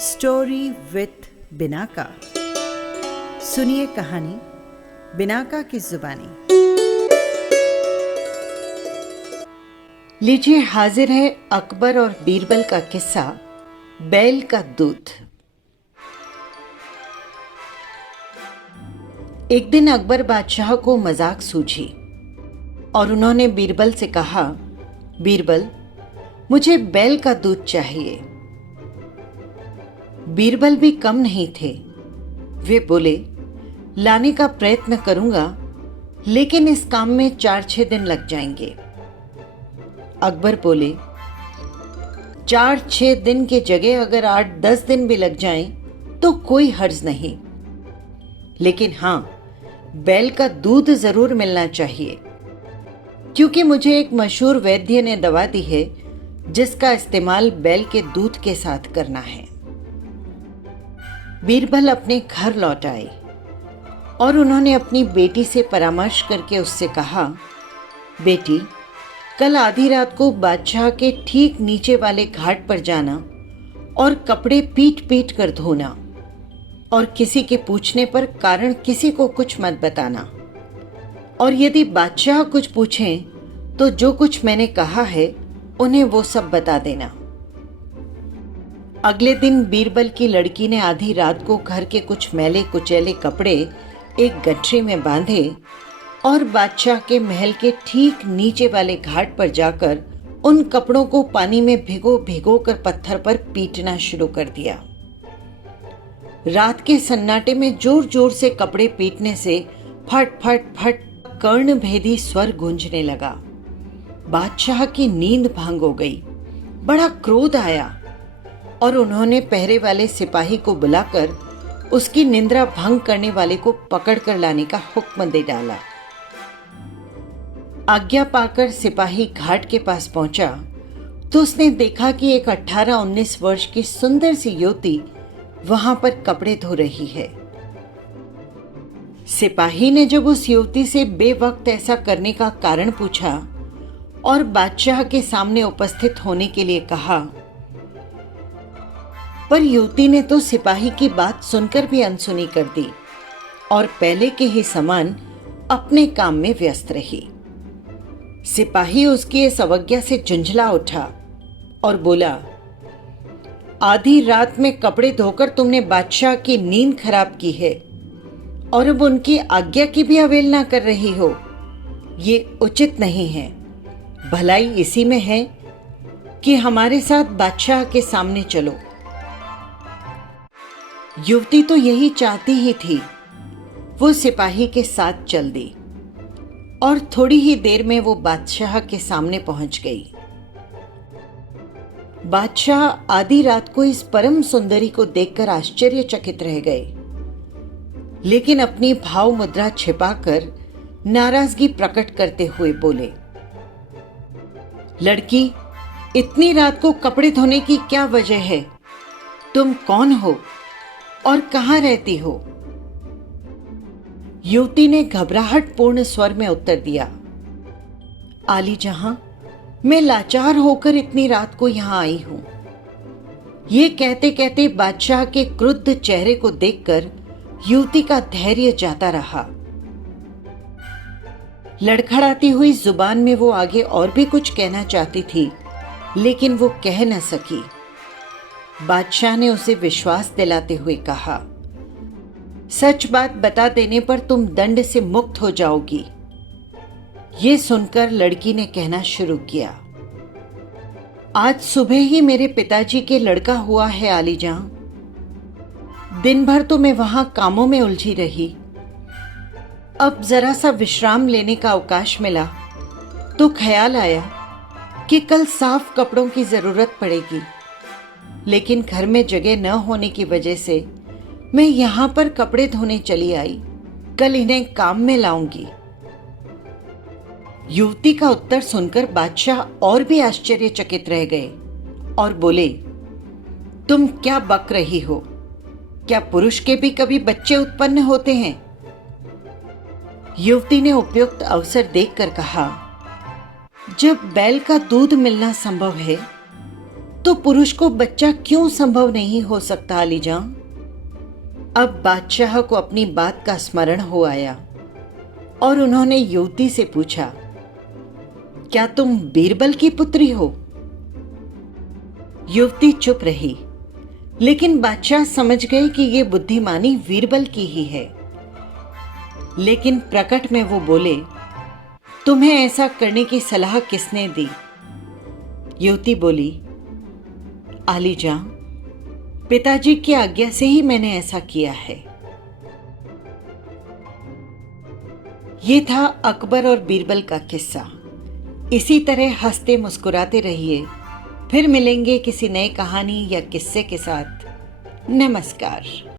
Story with Binaca. सुनिए कहानी Binaca की जुबानी। लीजिए, हाजिर है अकबर और बीरबल का किस्सा, बैल का दूध। एक दिन अकबर बादशाह को मजाक सूझी और उन्होंने बीरबल से कहा, बीरबल, मुझे बैल का दूध चाहिए। बीरबल भी कम नहीं थे। वे बोले, लाने का प्रयत्न करूंगा, लेकिन इस काम में 4-6 दिन लग जाएंगे। अकबर बोले, 4-6 दिन की जगह अगर 8-10 दिन भी लग जाएं तो कोई हर्ज नहीं, लेकिन हां, बैल का दूध जरूर मिलना चाहिए, क्योंकि मुझे एक मशहूर वैद्य ने दवा दी है जिसका इस्तेमाल बैल के दूध के साथ करना है। बीरबल अपने घर लौट आए और उन्होंने अपनी बेटी से परामर्श करके उससे कहा, बेटी, कल आधी रात को बादशाह के ठीक नीचे वाले घाट पर जाना और कपड़े पीट पीट कर धोना, और किसी के पूछने पर कारण किसी को कुछ मत बताना, और यदि बादशाह कुछ पूछें तो जो कुछ मैंने कहा है उन्हें वो सब बता देना। अगले दिन बीरबल की लड़की ने आधी रात को घर के कुछ मैले कुचैले कपड़े एक गठरी में बांधे और बादशाह के महल के ठीक नीचे वाले घाट पर जाकर उन कपड़ों को पानी में भिगो भिगो कर पत्थर पर पीटना शुरू कर दिया। रात के सन्नाटे में जोर जोर से कपड़े पीटने से फट फट फट कर्ण भेदी स्वर गूंजने लगा। बादशाह की नींद भंग हो गई। बड़ा क्रोध आया और उन्होंने पहरे वाले सिपाही को बुलाकर उसकी निंद्रा भंग करने वाले को पकड़ कर लाने का हुक्म दे डाला। आज्ञा पाकर सिपाही घाट के पास पहुंचा तो उसने देखा कि एक 18-19 वर्ष की सुंदर सी युवती वहां पर कपड़े धो रही है। सिपाही ने जब उस युवती से बेवक्त ऐसा करने का कारण पूछा और बादशाह के सामने उपस्थित होने के लिए कहा, पर युवती ने तो सिपाही की बात सुनकर भी अनसुनी कर दी और पहले के ही समान अपने काम में व्यस्त रही। सिपाही उसकी इस अवज्ञा से झुंझला उठा और बोला, आधी रात में कपड़े धोकर तुमने बादशाह की नींद खराब की है और अब उनकी आज्ञा की भी अवहेलना कर रही हो। ये उचित नहीं है। भलाई इसी में है कि हमारे साथ बादशाह के सामने चलो। युवती तो यही चाहती ही थी। वो सिपाही के साथ चल दी और थोड़ी ही देर में वो बादशाह के सामने पहुंच गई। बादशाह आधी रात को इस परम सुंदरी को देखकर आश्चर्यचकित रह गए, लेकिन अपनी भाव मुद्रा छिपाकर नाराजगी प्रकट करते हुए बोले, लड़की, इतनी रात को कपड़े धोने की क्या वजह है? तुम कौन हो और कहां रहती हो? युवती ने घबराहट पूर्ण स्वर में उत्तर दिया, आली जहां, मैं लाचार होकर इतनी रात को यहां आई हूं। ये कहते कहते बादशाह के क्रुद्ध चेहरे को देखकर युवती का धैर्य जाता रहा। लड़खड़ाती हुई जुबान में वो आगे और भी कुछ कहना चाहती थी, लेकिन वो कह न सकी। बादशाह ने उसे विश्वास दिलाते हुए कहा, सच बात बता देने पर तुम दंड से मुक्त हो जाओगी। ये सुनकर लड़की ने कहना शुरू किया, आज सुबह ही मेरे पिताजी के लड़का हुआ है आलीजां। दिन भर तो मैं वहां कामों में उलझी रही। अब जरा सा विश्राम लेने का अवकाश मिला तो ख्याल आया कि कल साफ कपड़ों की जरूरत पड़ेगी, लेकिन घर में जगह न होने की वजह से मैं यहां पर कपड़े धोने चली आई। कल इन्हें काम में लाऊंगी। युवती का उत्तर सुनकर बादशाह और भी आश्चर्यचकित रह गए और बोले, तुम क्या बक रही हो? क्या पुरुष के भी कभी बच्चे उत्पन्न होते हैं? युवती ने उपयुक्त अवसर देखकर कहा, जब बैल का दूध मिलना संभव है तो पुरुष को बच्चा क्यों संभव नहीं हो सकता अलीजां? अब बादशाह को अपनी बात का स्मरण हो आया और उन्होंने युवती से पूछा, क्या तुम बीरबल की पुत्री हो? युवती चुप रही, लेकिन बादशाह समझ गए कि ये बुद्धिमानी बीरबल की ही है। लेकिन प्रकट में वो बोले, तुम्हें ऐसा करने की सलाह किसने दी? युवती बोली, आलीजां, पिताजी की आज्ञा से ही मैंने ऐसा किया है। ये था अकबर और बीरबल का किस्सा। इसी तरह हंसते मुस्कुराते रहिए। फिर मिलेंगे किसी नए कहानी या किस्से के साथ। नमस्कार।